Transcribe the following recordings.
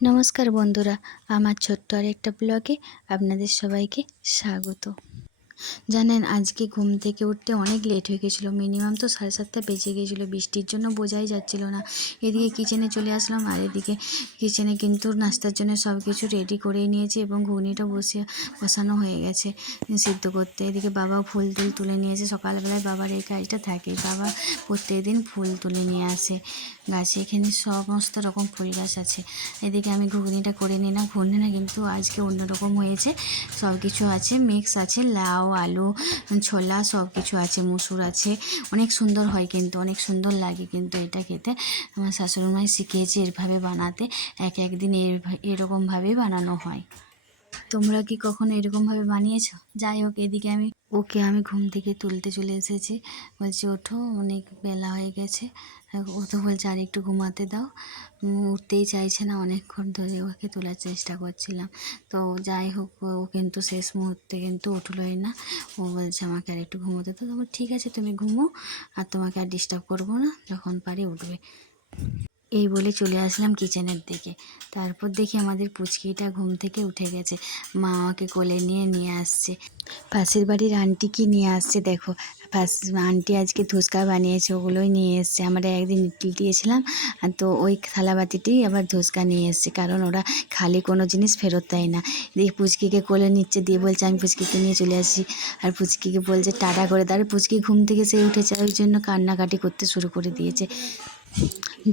নমস্কার বন্ধুরা, আমার ছোট্ট আরেকটা ব্লগে আপনাদের সবাইকে স্বাগত। জানেন আজকে ঘুম থেকে উঠতে অনেক লেট হয়ে গেছিলো, মিনিমাম তো 7:30 বেজে গিয়েছিলো। বৃষ্টির জন্য বোঝাই যাচ্ছিল না। এদিকে কিচেনে চলে আসলাম, আর এদিকে কিচেনে কিন্তু নাস্তার জন্য সব কিছু রেডি করেই নিয়েছি এবং ঘুগনিটা বসানো হয়ে গেছে সিদ্ধ করতে। এদিকে বাবা ফুল তুলে নিয়েছে। সকালবেলায় বাবার এই কাজটা থাকে, বাবা প্রত্যেক দিন ফুল তুলে নিয়ে আসে গাছে। এখানে সমস্ত রকম ফুল গাছ আছে। এদিকে আমি ঘুগনিটা করে নিলাম। ঘুগনিটা কিন্তু আজকে অন্যরকম হয়েছে, সব কিছু আছে, মিক্স আছে, লাউ, আলু, ছোলা সব কিছু আছে, মুসুর আছে। অনেক সুন্দর হয়, কিন্তু অনেক সুন্দর লাগে কিন্তু এটা খেতে। আমার শাশুড়িমাই শিখিয়েছে এরভাবে বানাতে। একদিন এরকমভাবেই বানানো হয়। তোমরা কি কখনো এরকমভাবে বানিয়েছো? যাই হোক, এদিকে আমি ঘুম থেকে তুলতে চলে এসেছি। বলছি ওঠো, অনেক বেলা হয়ে গেছে। ও তো বলছে আর একটু ঘুমাতে দাও। উঠতেই চাইছে না, অনেকক্ষণ ধরে ওকে তোলার চেষ্টা করছিলাম। তো যাই হোক, ও কিন্তু শেষ মুহূর্তে কিন্তু উঠলোই না। ও বলছে আমাকে আর একটু ঘুমোতে দাও। তখন ঠিক আছে, তুমি ঘুমো, আর তোমাকে আর ডিস্টার্ব করবো না, যখন পারি উঠবে। এই বলে চলে আসলাম কিচেনের দিকে। তারপর দেখি আমাদের পুচকিটা ঘুম থেকে উঠে গেছে। মা আমাকে কোলে নিয়ে আসছে। পাশের বাড়ির আন্টি কি নিয়ে আসছে দেখো। আন্টি আজকে ধুসকা বানিয়েছে, ওগুলোই নিয়ে এসছে। আমরা একদিন ইডলি দিয়েছিলাম, আর তো ওই থালাবাটিটি আবার ধুসকা নিয়ে এসছে, কারণ ওরা খালি কোনো জিনিস ফেরত দেয় না। দিয়ে পুচকিকে কোলে নিচ্ছে, দিয়ে বলছে আমি পুচকিকে নিয়ে চলে আসি, আর পুচকিকে বলছে টাটা করে দাঁড়ে। পুচকি ঘুম থেকে সে উঠেছে, ওই জন্য কান্নাকাটি করতে শুরু করে দিয়েছে।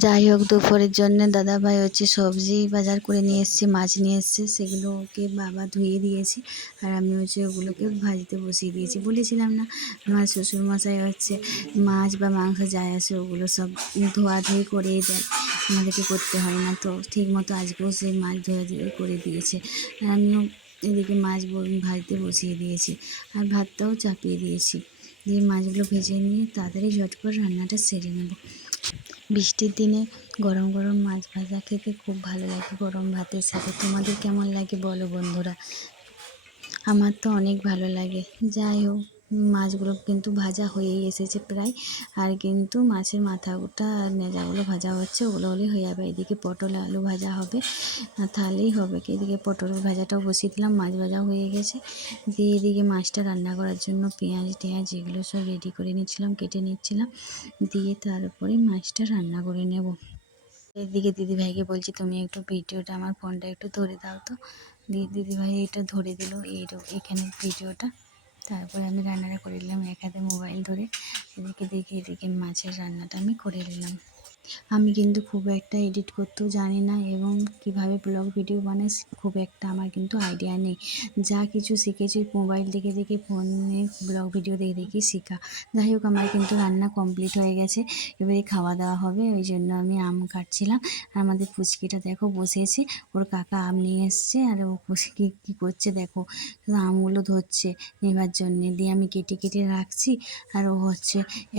যাই হোক, দুপুরের জন্য দাদাভাই সবজি বাজার করে নিয়ে এসছে, মাছ নিয়ে এসছে। সেগুলোকে বাবা ধুয়ে দিয়েছি, আর আমি ওগুলোকে ভাজতে বসিয়ে দিয়েছি। বলেছিলাম না, আমার শ্বশুরমশাই মাছ বা মাংস যাই আসে ওগুলো সব ধোয়াধুয়ি করেই দেয়, আমাদেরকে করতে হয় না। তো ঠিক মতো আজকেও সেই মাছ ধোয়াধুয়ি করে দিয়েছে। আর আমিও এদিকে মাছ ভাজতে বসিয়ে দিয়েছি, আর ভাতটাও চাপিয়ে দিয়েছি। দিয়ে মাছগুলো ভেজে নিয়ে তাড়াতাড়ি ঝটপট রান্নাটা সেরে নেব। বৃষ্টির দিনে গরম গরম মাছ ভাজা খেতে খুব ভালো লাগে গরম ভাতের সাথে। তোমাদের কেমন লাগে বলো বন্ধুরা? আমার তো অনেক ভালো লাগে। যাই হোক, মাছগুলো কিন্তু ভাজা হয়েই এসেছে প্রায়, আর কিন্তু মাছের মাথাটা আর নেজাগুলো ভাজা হচ্ছে, ওগুলো হলেই হয়ে যাবে। এদিকে পটল আলু ভাজা হবে, তাহলেই হবে। এদিকে পটলের ভাজাটাও বসিয়ে দিলাম, মাছ ভাজাও হয়ে গেছে। দিয়ে এদিকে মাছটা রান্না করার জন্য পেঁয়াজ টেঁয়াজ এগুলো সব রেডি করে নিচ্ছিলাম, কেটে নিচ্ছিলাম, দিয়ে তারপরে মাছটা রান্না করে নেব। এদিকে দিদিভাইকে বলছি তুমি একটু ভিডিওটা, আমার ফোনটা একটু ধরে দাও তো। দিয়ে দিদিভাই এটা ধরে দিল, এখানে ভিডিওটা। তারপরে আমি রান্নাটা করে নিলাম এক হাতে মোবাইল ধরে। এদিকে মাছের রান্নাটা আমি করে নিলাম। আমি কিন্তু খুব একটা এডিট করতেও জানি না, এবং কিভাবে ব্লগ ভিডিও বানাই খুব একটা আমার কিন্তু আইডিয়া নেই। যা কিছু শিখেছি মোবাইল দেখে দেখে, ফোনে ব্লগ ভিডিও দেখে দেখে শেখা। যাই হোক, আমার কিন্তু রান্না কমপ্লিট হয়ে গেছে, এবারে খাওয়া দাওয়া হবে। ওই জন্য আমি আম কাটছিলাম। আর আমাদের পুচকিটা দেখো বসেছে, ওর কাকা আম নিয়ে এসছে, আর ও কী করছে দেখো, আমগুলো ধরছে নেবার জন্যে। দিয়ে আমি কেটে কেটে রাখছি, আর ও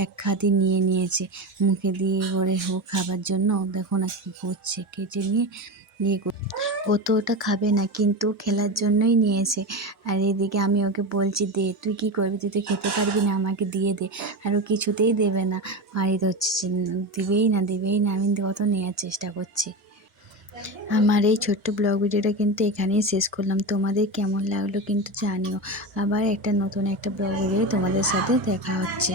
এক খাদি নিয়েছে মুখে দিয়ে করে ও খাবার জন্য। দেখো না কী করছে, কেটে নিয়ে ও তো ওটা খাবে না, কিন্তু খেলার জন্যই নিয়েছে। আর এদিকে আমি ওকে বলছি দে, তুই কি করবি, তুই তো খেতে পারবি না, আমাকে দিয়ে দে। আর ও কিছুতেই দেবে না, মারি ধরছে, দেবেই না। আমি কত নেওয়ার চেষ্টা করছি। আমার এই ছোট্ট ব্লগ ভিডিওটা কিন্তু এখানেই শেষ করলাম। তোমাদের কেমন লাগলো কিন্তু জানিও। আবার নতুন একটা ব্লগ ভিডিও তোমাদের সাথে দেখা হচ্ছে।